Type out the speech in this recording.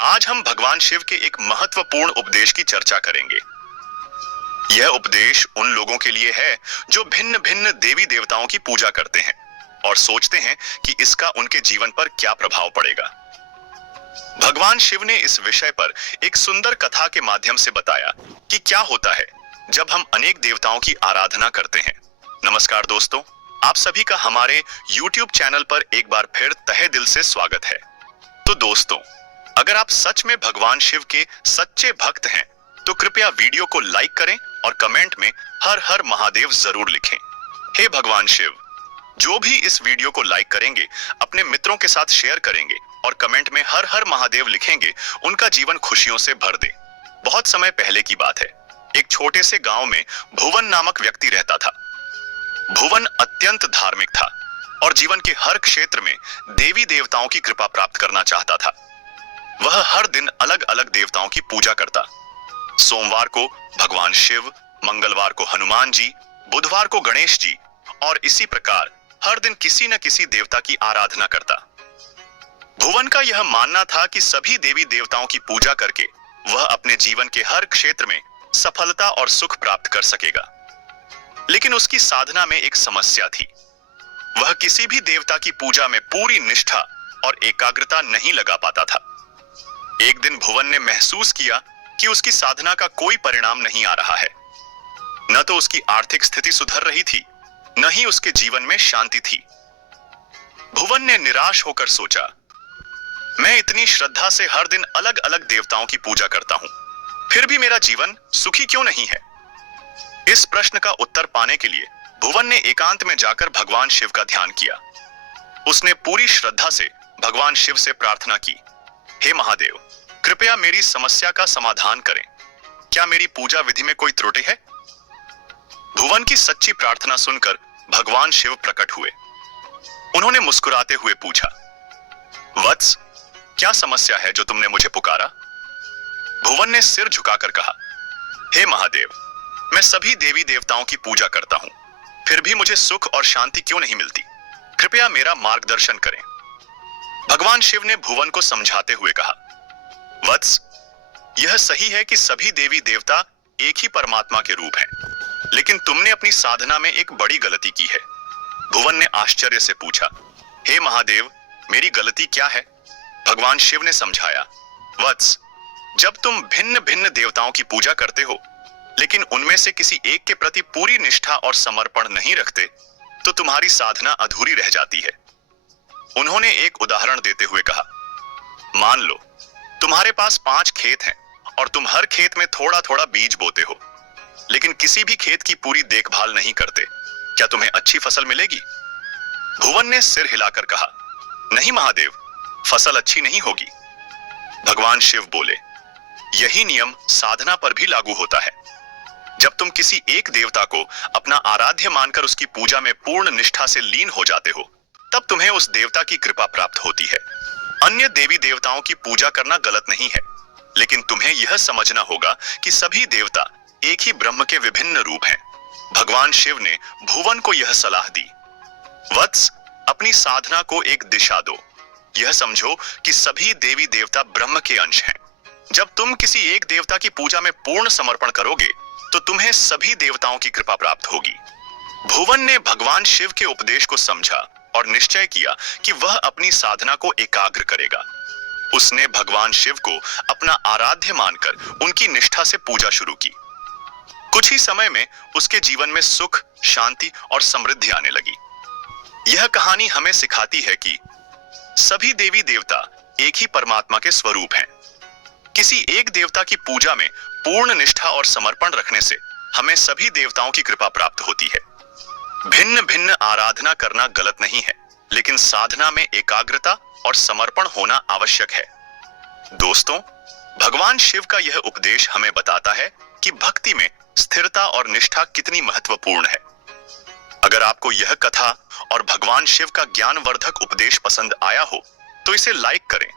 आज हम भगवान शिव के एक महत्वपूर्ण उपदेश की चर्चा करेंगे। यह उपदेश उन लोगों के लिए है जो भिन्न भिन्न देवी देवताओं की पूजा करते हैं और सोचते हैं कि इसका उनके जीवन पर क्या प्रभाव पड़ेगा। भगवान शिव ने इस विषय पर एक सुंदर कथा के माध्यम से बताया कि क्या होता है जब हम अनेक देवताओं की आराधना करते हैं। नमस्कार दोस्तों, आप सभी का हमारे YouTube चैनल पर एक बार फिर तहे दिल से स्वागत है। तो दोस्तों, अगर आप सच में भगवान शिव के सच्चे भक्त हैं, तो कृपया वीडियो को लाइक करें और कमेंट में हर हर महादेव जरूर लिखें। हे भगवान शिव, जो भी इस वीडियो को लाइक करेंगे, अपने मित्रों के साथ शेयर करेंगे और कमेंट में हर हर महादेव लिखेंगे, उनका जीवन खुशियों से भर दे। बहुत समय पहले की बात है, एक छोटे से गांव में भुवन नामक व्यक्ति रहता था। भुवन अत्यंत धार्मिक था और जीवन के हर क्षेत्र में देवी देवताओं की कृपा प्राप्त करना चाहता था। वह हर दिन अलग अलग देवताओं की पूजा करता। सोमवार को भगवान शिव, मंगलवार को हनुमान जी, बुधवार को गणेश जी और इसी प्रकार हर दिन किसी न किसी देवता की आराधना करता। भुवन का यह मानना था कि सभी देवी देवताओं की पूजा करके वह अपने जीवन के हर क्षेत्र में सफलता और सुख प्राप्त कर सकेगा। लेकिन उसकी साधना में एक समस्या थी। वह किसी भी देवता की पूजा में पूरी निष्ठा और एकाग्रता नहीं लगा पाता था। एक दिन भुवन ने महसूस किया कि उसकी साधना का कोई परिणाम नहीं आ रहा है। न तो उसकी आर्थिक स्थिति सुधर रही थी, न ही उसके जीवन में शांति थी। भुवन ने निराश होकर सोचा, मैं इतनी श्रद्धा से हर दिन अलग अलग देवताओं की पूजा करता हूं, फिर भी मेरा जीवन सुखी क्यों नहीं है? इस प्रश्न का उत्तर पाने के लिए भुवन ने एकांत में जाकर भगवान शिव का ध्यान किया। उसने पूरी श्रद्धा से भगवान शिव से प्रार्थना की, हे महादेव, कृपया मेरी समस्या का समाधान करें। क्या मेरी पूजा विधि में कोई त्रुटि है? भुवन की सच्ची प्रार्थना सुनकर भगवान शिव प्रकट हुए। उन्होंने मुस्कुराते हुए पूछा, वत्स, क्या समस्या है जो तुमने मुझे पुकारा? भुवन ने सिर झुकाकर कहा, हे महादेव, मैं सभी देवी देवताओं की पूजा करता हूं, फिर भी मुझे सुख और शांति क्यों नहीं मिलती? कृपया मेरा मार्गदर्शन करें। भगवान शिव ने भुवन को समझाते हुए कहा, वत्स, यह सही है कि सभी देवी देवता एक ही परमात्मा के रूप हैं, लेकिन तुमने अपनी साधना में एक बड़ी गलती की है। भुवन ने आश्चर्य से पूछा, हे महादेव, मेरी गलती क्या है? भगवान शिव ने समझाया, वत्स, जब तुम भिन्न भिन्न देवताओं की पूजा करते हो, लेकिन उनमें से किसी एक के प्रति पूरी निष्ठा और समर्पण नहीं रखते, तो तुम्हारी साधना अधूरी रह जाती है। उन्होंने एक उदाहरण देते हुए कहा, मान लो तुम्हारे पास 5 खेत हैं और तुम हर खेत में थोड़ा थोड़ा बीज बोते हो, लेकिन किसी भी खेत की पूरी देखभाल नहीं करते, क्या तुम्हें अच्छी फसल मिलेगी? भुवन ने सिर हिलाकर कहा, नहीं महादेव, फसल अच्छी नहीं होगी। भगवान शिव बोले, यही नियम साधना पर भी लागू होता है। जब तुम किसी एक देवता को अपना आराध्य मानकर उसकी पूजा में पूर्ण निष्ठा से लीन हो जाते हो, तब तुम्हें उस देवता की कृपा प्राप्त होती है। अन्य देवी देवताओं की पूजा करना गलत नहीं है, लेकिन तुम्हें यह समझना होगा कि सभी देवता एक ही ब्रह्म के विभिन्न रूप हैं। भगवान शिव ने भुवन को यह सलाह दी, वत्स, अपनी साधना को एक दिशा दो। यह समझो कि सभी देवी देवता ब्रह्म के अंश हैं। जब तुम किसी एक देवता की पूजा में पूर्ण समर्पण करोगे, तो तुम्हें सभी देवताओं की कृपा प्राप्त होगी। भुवन ने भगवान शिव के उपदेश को समझा और निश्चय किया कि वह अपनी साधना को एकाग्र करेगा। उसने भगवान शिव को अपना आराध्य मानकर उनकी निष्ठा से पूजा शुरू की। कुछ ही समय में उसके जीवन में सुख, शांति और समृद्धि आने लगी। यह कहानी हमें सिखाती है कि सभी देवी देवता एक ही परमात्मा के स्वरूप हैं। किसी एक देवता की पूजा में पूर्ण निष्ठा और समर्पण रखने से हमें सभी देवताओं की कृपा प्राप्त होती है। भिन्न भिन्न आराधना करना गलत नहीं है, लेकिन साधना में एकाग्रता और समर्पण होना आवश्यक है। दोस्तों, भगवान शिव का यह उपदेश हमें बताता है कि भक्ति में स्थिरता और निष्ठा कितनी महत्वपूर्ण है। अगर आपको यह कथा और भगवान शिव का ज्ञानवर्धक उपदेश पसंद आया हो, तो इसे लाइक करें